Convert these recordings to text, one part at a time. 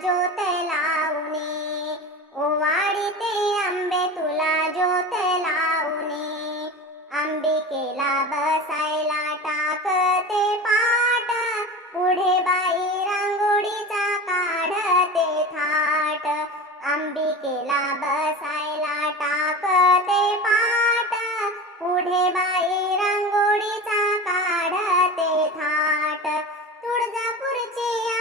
ज्योत लावणे ओवाडीते आंबे तुला ज्योत लावणे आंबिकेला बसायला टाकते पाट पुढे बाई रांगोळीचा काढते थाट. आंबिकेला बसायला टाकते पाट पुढे बाई रांगोळीचा काढते थाट. तुळजापूरची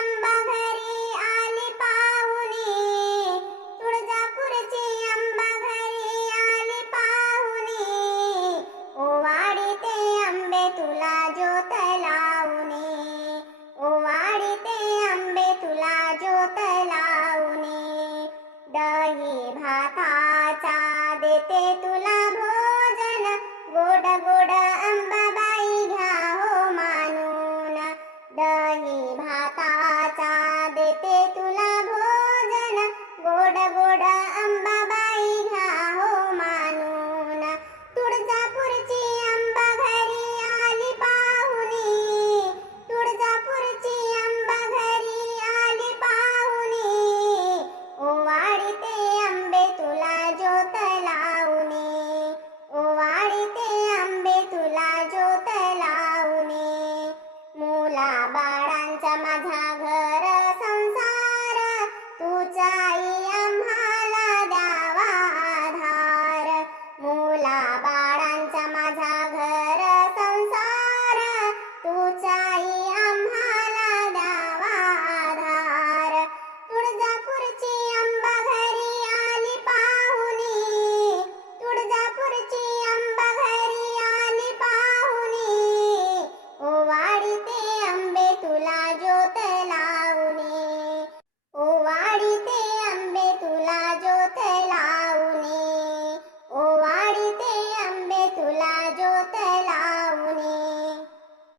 te barang cama.